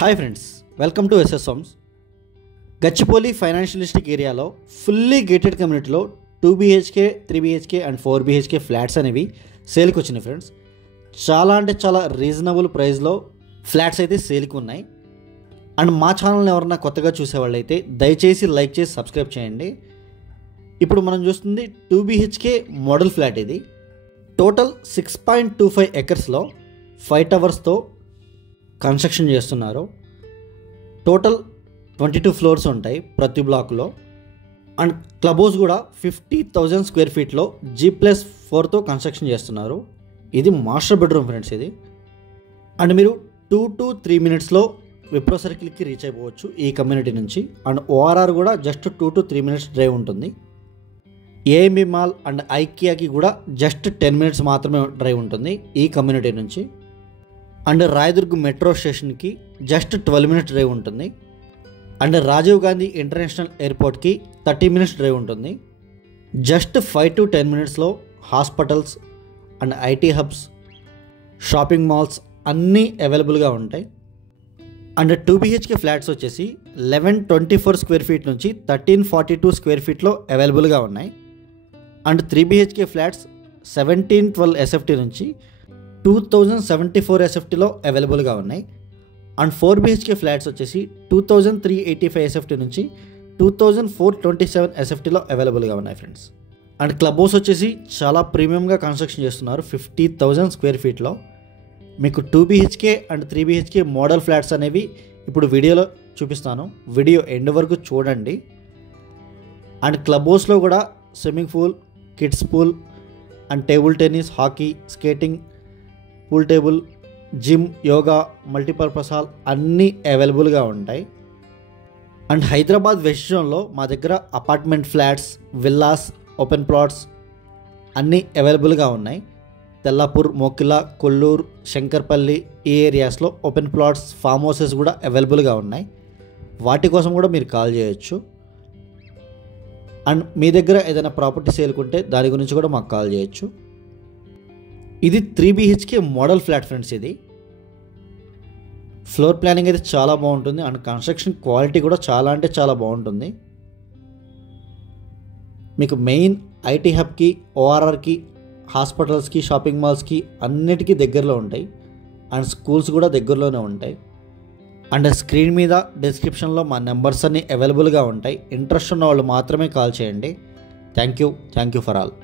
Hi friends, welcome to SS homes. Gachibowli financial district ఏరియాలో fully gated కమ్యూనిటీలో 2 BHK, 3 BHK and 4 BHK flats అనేవి సేల్కి వచ్చినాయి ఫ్రెండ్స్. చాలా అంటే చాలా రీజనబుల్ ప్రైస్లో ఫ్లాట్స్ అయితే సేల్కి ఉన్నాయి. అండ్ మా ఛానల్ని ఎవరన్నా కొత్తగా చూసేవాళ్ళు అయితే దయచేసి లైక్ చేసి సబ్స్క్రైబ్ చేయండి. ఇప్పుడు మనం చూస్తుంది 2 BHK మోడల్ ఫ్లాట్. ఇది టోటల్ 6.25 ఎకర్స్లో 5 టవర్స్తో కన్స్ట్రక్షన్ చేస్తున్నారు. టోటల్ 22 ఫ్లోర్స్ ఉంటాయి ప్రతి బ్లాక్లో. అండ్ క్లబ్ హౌస్ కూడా 50,000 స్క్వేర్ ఫీట్లో G+4తో కన్స్ట్రక్షన్ చేస్తున్నారు. ఇది మాస్టర్ బెడ్రూమ్ ఫ్రెండ్స్ ఇది. అండ్ మీరు 2 to 3 మినిట్స్లో విప్రో సర్కిల్కి రీచ్ అయిపోవచ్చు ఈ కమ్యూనిటీ నుంచి. అండ్ ORR కూడా జస్ట్ 2 to 3 మినిట్స్ డ్రైవ్ ఉంటుంది. ఏఎంబి మాల్ అండ్ ఐకియాకి కూడా జస్ట్ 10 మినిట్స్ మాత్రమే డ్రైవ్ ఉంటుంది ఈ కమ్యూనిటీ నుంచి. అండ్ రాయదుర్గ్ మెట్రో స్టేషన్కి జస్ట్ 12 మినిట్స్ డ్రైవ్ ఉంటుంది. అండ్ రాజీవ్ గాంధీ ఇంటర్నేషనల్ ఎయిర్పోర్ట్కి 30 మినిట్స్ డ్రైవ్ ఉంటుంది. జస్ట్ 5 to 10 మినిట్స్లో hospitals and IT hubs, shopping malls అన్నీ అవైలబుల్గా ఉంటాయి. అండ్ 2 BHK ఫ్లాట్స్ వచ్చేసి 1124 స్క్వేర్ ఫీట్ నుంచి 1342 స్క్వేర్ ఫీట్లో అవైలబుల్గా ఉన్నాయి. అండ్ 3 BHK ఫ్లాట్స్ 1712 SFT నుంచి 2074 SFTలో అవైలబుల్గా ఉన్నాయి. అండ్ 4 BHK ఫ్లాట్స్ వచ్చేసి 2385 SFT నుంచి 2427 SFTలో అవైలబుల్గా ఉన్నాయి ఫ్రెండ్స్. అండ్ క్లబ్ హౌస్ వచ్చేసి చాలా ప్రీమియంగా కన్స్ట్రక్షన్ చేస్తున్నారు 50,000 స్క్వేర్ ఫీట్లో. మీకు 2 BHK and 3 BHK model flats అనేవి ఇప్పుడు వీడియోలో చూపిస్తాను, వీడియో ఎండ్ వరకు చూడండి. అండ్ క్లబ్ హౌస్లో కూడా swimming pool, kids pool and table tennis, hockey, skating, pool table, gym, yoga, multipurpose hall అన్నీ అవైలబుల్గా ఉంటాయి. అండ్ హైదరాబాద్ వెస్ట్ జోన్లో మా దగ్గర apartment flats, villas, open plots అన్నీ అవైలబుల్గా ఉన్నాయి. తెల్లాపూర్, మోకిలా, కొల్లూరు, శంకర్పల్లి ఈ ఏరియాస్లో ఓపెన్ ప్లాట్స్, ఫామ్ హౌసెస్ కూడా అవైలబుల్గా ఉన్నాయి. వాటి కోసం కూడా మీరు కాల్ చేయొచ్చు. అండ్ మీ దగ్గర ఏదైనా ప్రాపర్టీ సేల్కుంటే దాని గురించి కూడా మాకు కాల్ చేయొచ్చు. ఇది 3 BHK మోడల్ ఫ్లాట్ ఫ్రెండ్స్. ఇది ఫ్లోర్ ప్లానింగ్ అయితే చాలా బాగుంటుంది. అండ్ కన్స్ట్రక్షన్ క్వాలిటీ కూడా చాలా అంటే చాలా బాగుంటుంది. మీకు మెయిన్ ఐటీ హబ్కి, ORRకి, హాస్పిటల్స్కి, షాపింగ్ మాల్స్కి అన్నిటికీ దగ్గరలో ఉంటాయి. అండ్ స్కూల్స్ కూడా దగ్గరలోనే ఉంటాయి. అండ్ స్క్రీన్ మీద డిస్క్రిప్షన్లో మా నెంబర్స్ అన్నీ అవైలబుల్గా ఉంటాయి. ఇంట్రెస్ట్ ఉన్న వాళ్ళు మాత్రమే కాల్ చేయండి. Thank you for all.